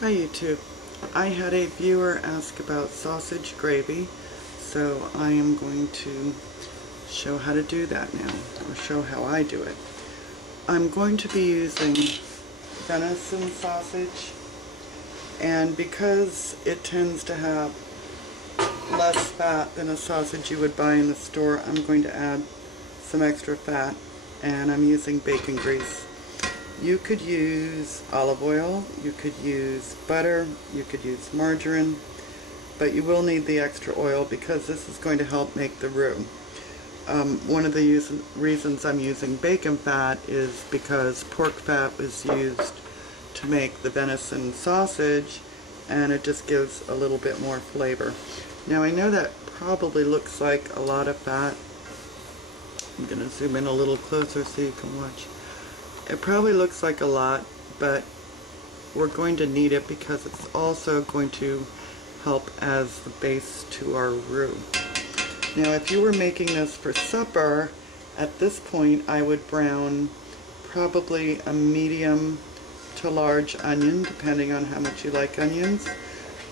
Hi YouTube. I had a viewer ask about sausage gravy, so I am going to show how to do that now, or show how I do it. I'm going to be using venison sausage, and because it tends to have less fat than a sausage you would buy in the store, I'm going to add some extra fat, and I'm using bacon grease. You could use olive oil, you could use butter, you could use margarine, but you will need the extra oil because this is going to help make the roux. One of the reasons I'm using bacon fat is because pork fat was used to make the venison sausage, and it just gives a little bit more flavor. Now I know that probably looks like a lot of fat. I'm going to zoom in a little closer so you can watch. It probably looks like a lot, but we're going to need it because it's also going to help as the base to our roux. Now if you were making this for supper, at this point I would brown probably a medium to large onion, depending on how much you like onions.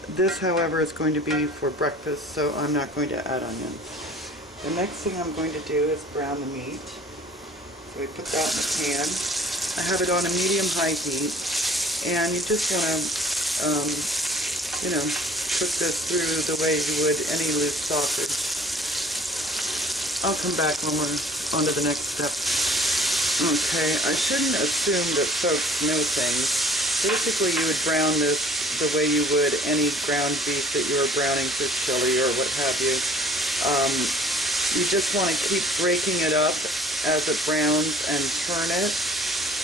This, however, is going to be for breakfast, so I'm not going to add onions. The next thing I'm going to do is brown the meat. So we put that in the pan. I have it on a medium-high heat, and you just want to, cook this through the way you would any loose sausage. I'll come back when we're on to the next step. Okay, I shouldn't assume that folks know things. Basically, you would brown this the way you would any ground beef that you were browning for chili or what have you. You just want to keep breaking it up as it browns and turn it.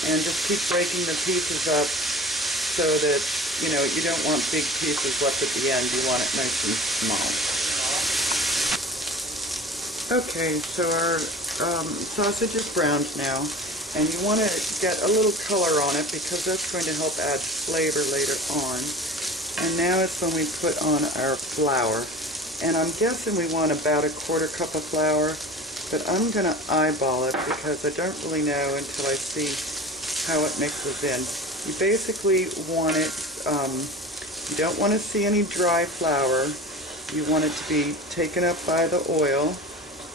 And just keep breaking the pieces up so that, you don't want big pieces left at the end. You want it nice and small. Okay, so our sausage is browned now, and you want to get a little color on it because that's going to help add flavor later on. And now it's when we put on our flour. And I'm guessing we want about 1/4 cup of flour, but I'm going to eyeball it because I don't really know until I see how it mixes in. You basically want it, you don't want to see any dry flour. You want it to be taken up by the oil,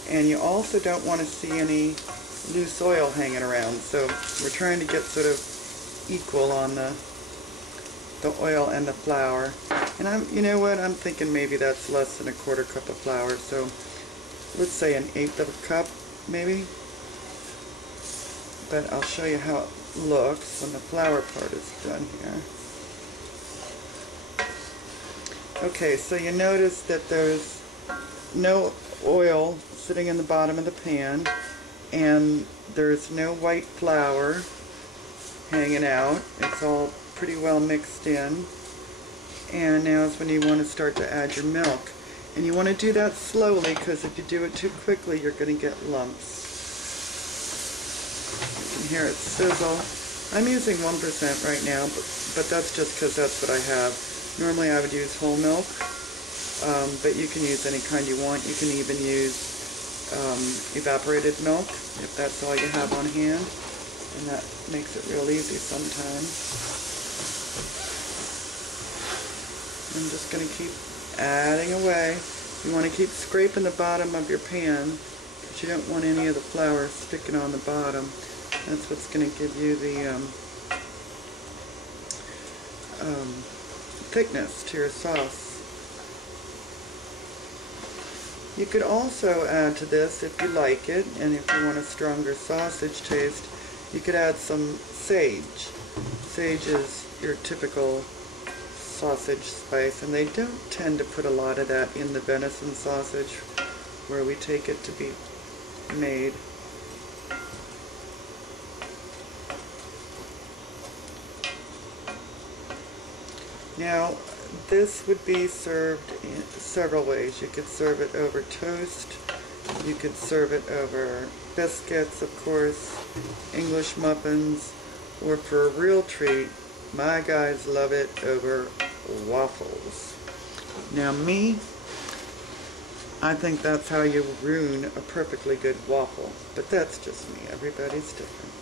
and you also don't want to see any loose oil hanging around. So we're trying to get sort of equal on the oil and the flour. And you know what, I'm thinking maybe that's less than 1/4 cup of flour, so let's say 1/8 of a cup maybe. But I'll show you how it looks when the flour part is done here. Okay, so you notice that there's no oil sitting in the bottom of the pan, and there's no white flour hanging out. It's all pretty well mixed in. And now is when you want to start to add your milk. And you want to do that slowly, because if you do it too quickly, you're going to get lumps. You can hear it sizzle. I'm using 1% right now, but that's just because that's what I have. Normally I would use whole milk, but you can use any kind you want. You can even use evaporated milk if that's all you have on hand, and that makes it real easy sometimes. I'm just going to keep adding away. You want to keep scraping the bottom of your pan because you don't want any of the flour sticking on the bottom. That's what's going to give you the thickness to your sauce. You could also add to this, if you like it, and if you want a stronger sausage taste, you could add some sage. Sage is your typical sausage spice, and they don't tend to put a lot of that in the venison sausage where we take it to be made. Now, this would be served in several ways. You could serve it over toast, you could serve it over biscuits, of course, English muffins, or for a real treat, my guys love it over waffles. Now me, I think that's how you ruin a perfectly good waffle, but that's just me. Everybody's different.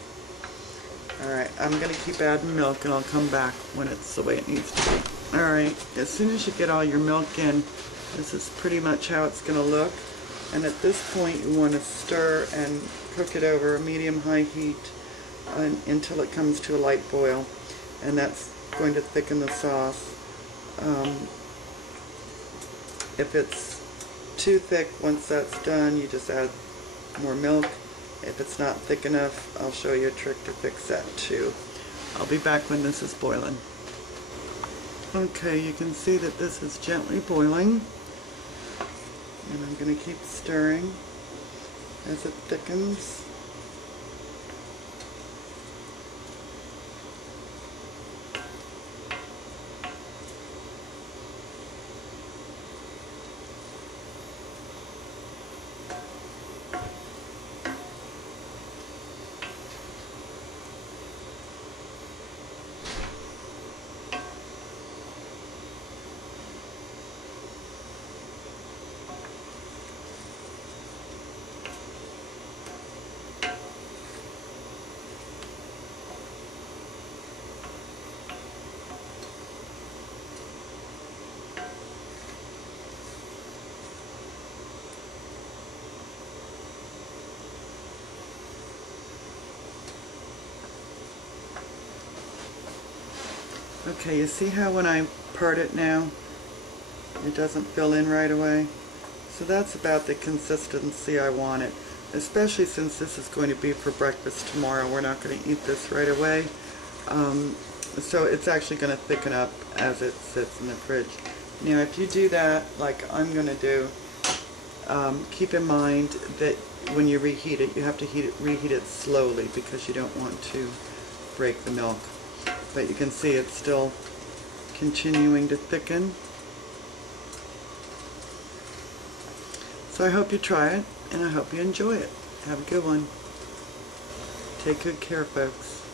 Alright, I'm going to keep adding milk and I'll come back when it's the way it needs to be. Alright, as soon as you get all your milk in, this is pretty much how it's going to look. And at this point you want to stir and cook it over a medium-high heat until it comes to a light boil. And that's going to thicken the sauce. If it's too thick, once that's done, you just add more milk. If it's not thick enough, I'll show you a trick to fix that too. I'll be back when this is boiling. Okay, you can see that this is gently boiling. And I'm going to keep stirring as it thickens. Okay, you see how when I part it now, it doesn't fill in right away? So that's about the consistency I want it, especially since this is going to be for breakfast tomorrow. We're not going to eat this right away. So it's actually going to thicken up as it sits in the fridge. Now if you do that, like I'm going to do, keep in mind that when you reheat it, you have to reheat it slowly because you don't want to break the milk. But you can see it's still continuing to thicken. So I hope you try it, and I hope you enjoy it. Have a good one. Take good care, folks.